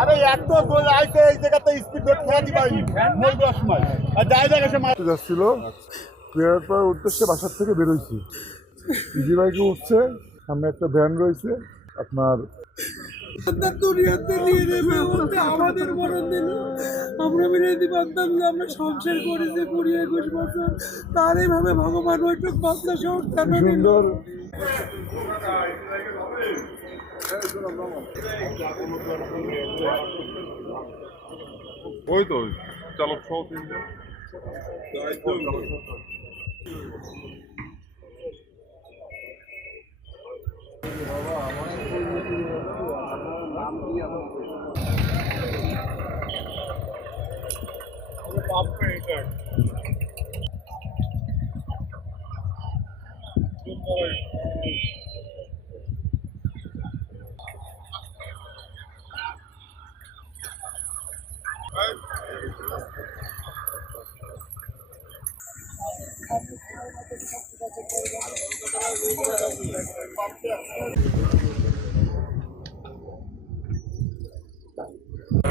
আরে এত গোল আইছে এই জায়গাতে স্পিড ব্রেক খেলাতে পারিনি মোর দেওয়ার সময় আর জায়গা এসে মারতে যাচ্ছিল প্লেয়ার পর উদ্দেশ্যে বাসার থেকে বেরোইছি ইজি বাইকে উঠছে সামনে একটা ভ্যান রয়েছে আপনার আমাদের মরণ দিল আমরা বিরোধী পারতাম যে আমরা সংসার করেছি 20-21 বছর তার এইভাবে ভগবান ওইটুক বাচ্চা সব কেন সুন্দর ওই তো চালক সহ তিনজন